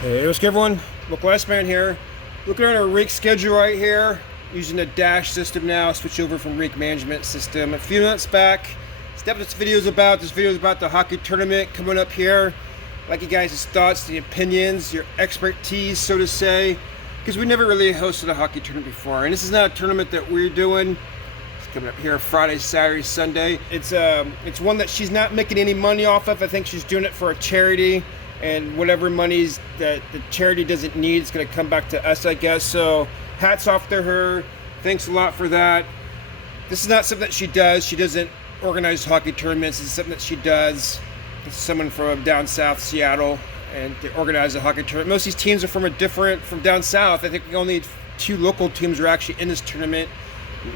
Hey, what's good, everyone? Look, Last Man here. Looking at our rink schedule right here, using the Dash system now, switch over from rink management system. A few minutes back, that's what this video is about. This video is about the hockey tournament coming up here. I'd like you guys' thoughts, the opinions, your expertise, so to say, because we never really hosted a hockey tournament before. And this is not a tournament that we're doing. It's coming up here Friday, Saturday, Sunday. It's one that she's not making any money off of. I think she's doing it for a charity. And whatever monies that the charity doesn't need, it's going to come back to us, I guess. So hats off to her. Thanks a lot for that. This is not something that she does. She doesn't organize hockey tournaments. It's something that she does. It's someone from down south, Seattle, and they organize a hockey tournament. Most of these teams are from down south. I think only 2 local teams are actually in this tournament.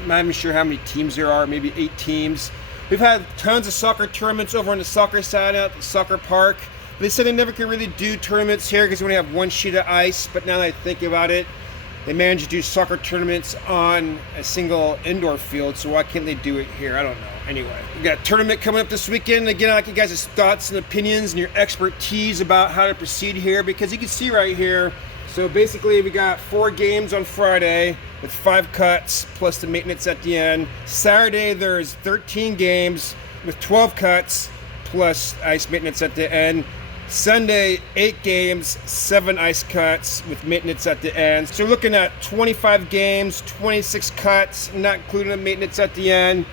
I'm not even sure how many teams there are, maybe 8 teams. We've had tons of soccer tournaments over on the soccer side at the soccer park. They said they never could really do tournaments here because we only have 1 sheet of ice, but now that I think about it, they managed to do soccer tournaments on a single indoor field, so why can't they do it here? I don't know. Anyway, we got a tournament coming up this weekend. Again, I'd like you guys' thoughts and opinions and your expertise about how to proceed here, because you can see right here, so basically we got 4 games on Friday with 5 cuts plus the maintenance at the end. Saturday there's 13 games with 12 cuts plus ice maintenance at the end. Sunday, 8 games, 7 ice cuts with maintenance at the end. So we're looking at 25 games, 26 cuts, not including the maintenance at the end.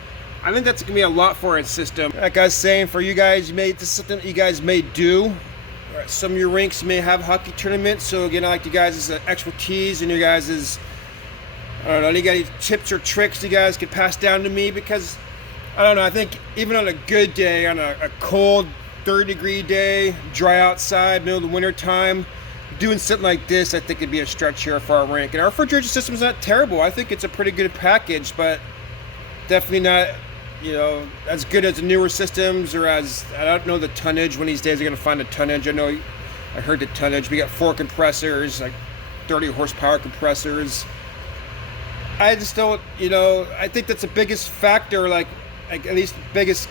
I think that's gonna be a lot for a system. Like I was saying, for you guys, this is something that you guys may do. Some of your rinks may have hockey tournaments. So again, I like you guys' expertise and your guys' I don't know, you got any tips or tricks you guys could pass down to me, because I don't know, I think even on a good day, on a cold 30-degree day, dry outside, middle of the winter time, doing something like this, I think it'd be a stretch here for our rink. And our refrigeration system is not terrible. I think it's a pretty good package, but definitely not, as good as the newer systems, or as, I don't know the tonnage. One of these days I'm going to find the tonnage. I heard the tonnage. We got 4 compressors, like 30 horsepower compressors. I just don't, I think that's the biggest factor, like at least the biggest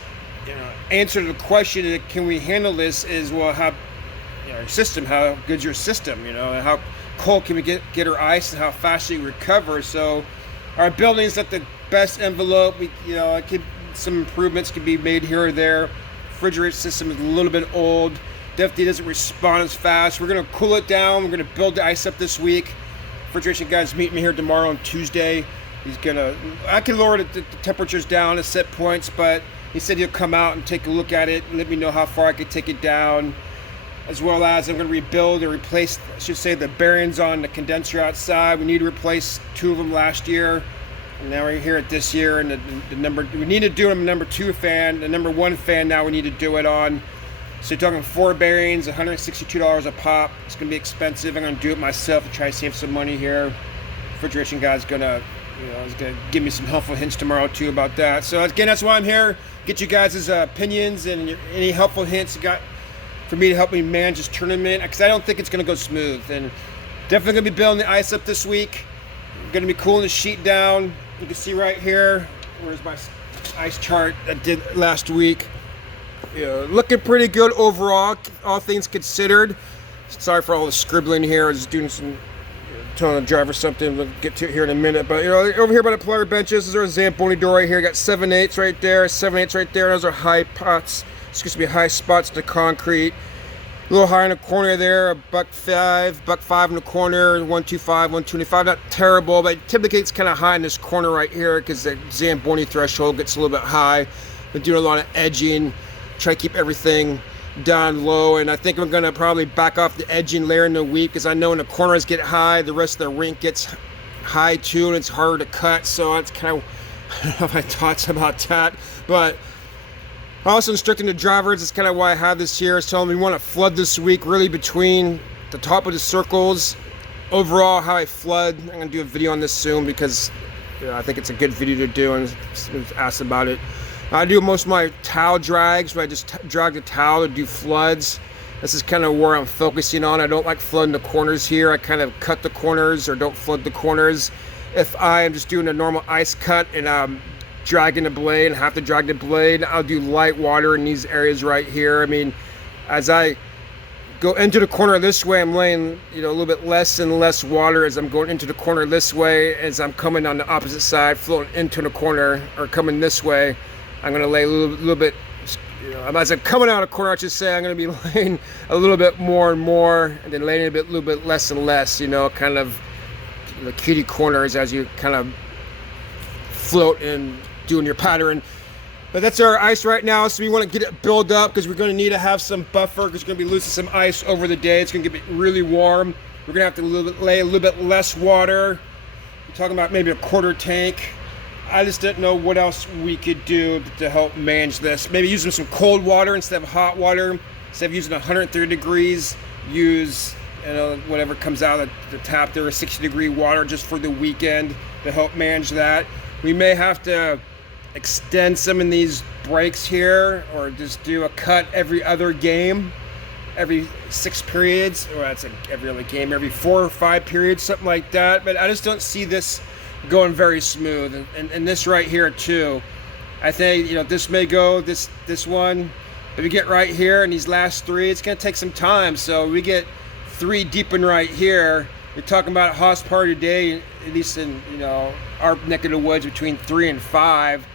answer to the question that can we handle this is, well, how your system, how good's your system, and how cold can we get our ice, and how fast you recover. So our building's at the best envelope. Some improvements could be made here or there. Refrigerator system is a little bit old, definitely doesn't respond as fast. We're going to cool it down. We're going to build the ice up this week. Refrigeration guys meet me here tomorrow on Tuesday. I can lower the temperatures down to set points, but he said he'll come out and take a look at it and let me know how far I could take it down, as well as I'm going to rebuild or replace, I should say, the bearings on the condenser outside. We need to replace 2 of them last year, and now we're here at this year, and we need to do them number 2 fan. The number 1 fan now we need to do it on. So you're talking 4 bearings, $162 a pop. It's going to be expensive. I'm going to do it myself and try to save some money here. Refrigeration guy's going to give me some helpful hints tomorrow too about that. So again, that's why I'm here. Get you guys' opinions and any helpful hints you got for me to help me manage this tournament, because I don't think it's going to go smooth. And definitely going to be building the ice up this week. Going to be cooling the sheet down. You can see right here, where's my ice chart I did last week. Looking pretty good overall, all things considered. Sorry for all the scribbling here. I was just doing some, telling the driver something. We'll get to it here in a minute. But over here by the player benches, this is our Zamboni door right here. Got 7/8 right there, 7/8 right there. Those are high pots. It's supposed to be high spots to concrete. A little higher in the corner there, $1.05 in the corner, 125, 125. Not terrible, but typically it's kind of high in this corner right here because the Zamboni threshold gets a little bit high. Been doing a lot of edging, try to keep everything down low, and I think I'm going to probably back off the edging later in the week, because I know when the corners get high, the rest of the rink gets high too, and it's harder to cut. So it's kind of, I don't know if I thoughts about that, but also instructing the drivers. It's kind of why I have this here. Is telling them we want to flood this week, really between the top of the circles. Overall, how I flood, I'm going to do a video on this soon, because I think it's a good video to do, and asked about it. I do most of my towel drags, where I just drag the towel to do floods. This is kind of where I'm focusing on. I don't like flooding the corners here. I kind of cut the corners or don't flood the corners. If I am just doing a normal ice cut and I'm dragging the blade and have to drag the blade, I'll do light water in these areas right here. I mean, as I go into the corner this way, I'm laying, you know, a little bit less and less water as I'm going into the corner this way. As I'm coming on the opposite side, floating into the corner, or coming this way, I'm going to lay a little bit, you know, as I'm coming out of the corner, I should say, I'm going to be laying a little bit more and more, and then laying a little bit less and less, you know, kind of the kitty corners as you kind of float and doing your pattern. But that's our ice right now, so we want to get it built up because we're going to need to have some buffer because we're going to be losing some ice over the day. It's going to get really warm. We're going to have to lay a little bit less water. We're talking about maybe a quarter tank. I just didn't know what else we could do to help manage this. Maybe using some cold water instead of hot water. Instead of using 130 degrees, use, you know, whatever comes out of the tap there, 60-degree water just for the weekend to help manage that. We may have to extend some of these breaks here, or just do a cut every other game, every 6 periods, or that's every other game, every 4 or 5 periods, something like that. But I just don't see this going very smooth, and this right here too. I think, you know, this may go this one. If we get right here in these last 3, it's going to take some time. So we get 3 deep in right here. We're talking about horsepower today, at least in, you know, our neck of the woods, between 3 and 5.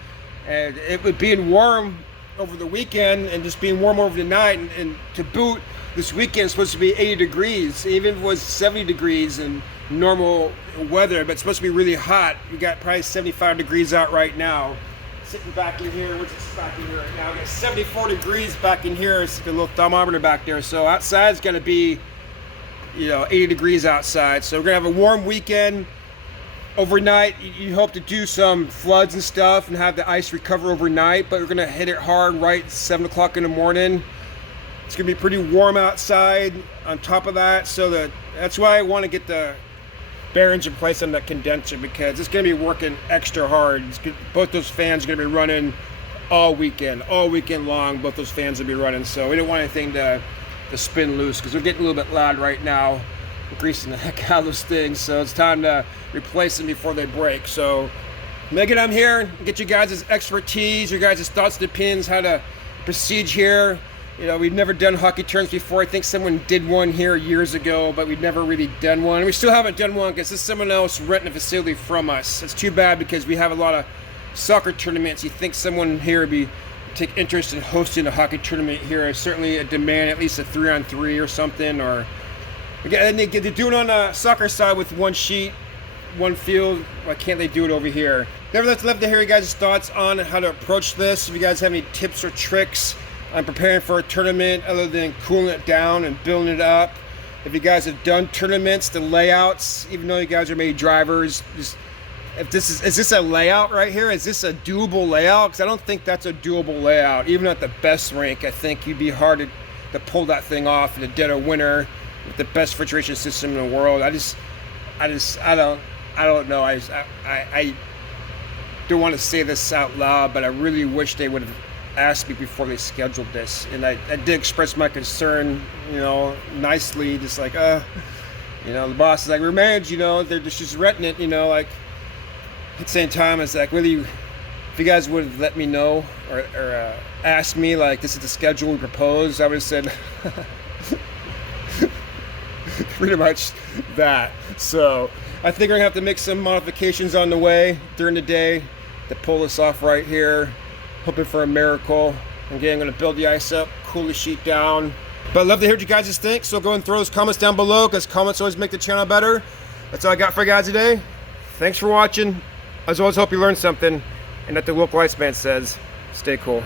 And it would being warm over the weekend and just being warm over the night, and to boot, this weekend is supposed to be 80 degrees, even if it was 70 degrees in normal weather, but it's supposed to be really hot. We got probably 75 degrees out right now. Sitting back in here, what's it back in here right now? We got 74 degrees back in here. It's a little thermometer back there. So outside is going to be, you know, 80 degrees outside. So we're going to have a warm weekend. Overnight, you hope to do some floods and stuff and have the ice recover overnight, but we're going to hit it hard right at 7 o'clock in the morning. It's going to be pretty warm outside on top of that, so that's why I want to get the bearings in place on that condenser, because it's going to be working extra hard. Both those fans are going to be running all weekend long. Both those fans will be running, so we don't want anything to spin loose, because we're getting a little bit loud right now. We're greasing the heck out of those things, so it's time to replace them before they break. So Megan, I'm here, get you guys' expertise, your guys' thoughts and opinions, how to proceed here. You know, we've never done hockey tournaments before. I think someone did one here years ago, but we've never really done one. We still haven't done one because this is someone else renting a facility from us. It's too bad because we have a lot of soccer tournaments. You think someone here would take interest in hosting a hockey tournament here. There's certainly a demand, at least a 3-on-3 or something. Or and they're doing it on the soccer side with one sheet, one field. Why can't they do it over here? Nevertheless, I'd love to hear you guys' thoughts on how to approach this. If you guys have any tips or tricks on preparing for a tournament other than cooling it down and building it up. If you guys have done tournaments, the layouts, even though you guys are maybe drivers, if this is this a layout right here? Is this a doable layout? Because I don't think that's a doable layout. Even at the best rink, I think you'd be hard to pull that thing off in the dead of winter with the best refrigeration system in the world. I don't know. I don't want to say this out loud, but I really wish they would have asked me before they scheduled this, and I did express my concern, you know, nicely, just like, you know, the boss is like, we're managed, you know, they're just renting it, you know, like, at the same time, it's like, really, if you guys would have let me know, or asked me, like, this is the schedule we proposed, I would have said, pretty much that. So, I think we're gonna have to make some modifications on the way during the day to pull this off right here. Hoping for a miracle. Again, I'm going to build the ice up, cool the sheet down. But I'd love to hear what you guys think, so go and throw those comments down below, because comments always make the channel better. That's all I got for you guys today. Thanks for watching. As always, hope you learned something, and that the local Iceman says, stay cool.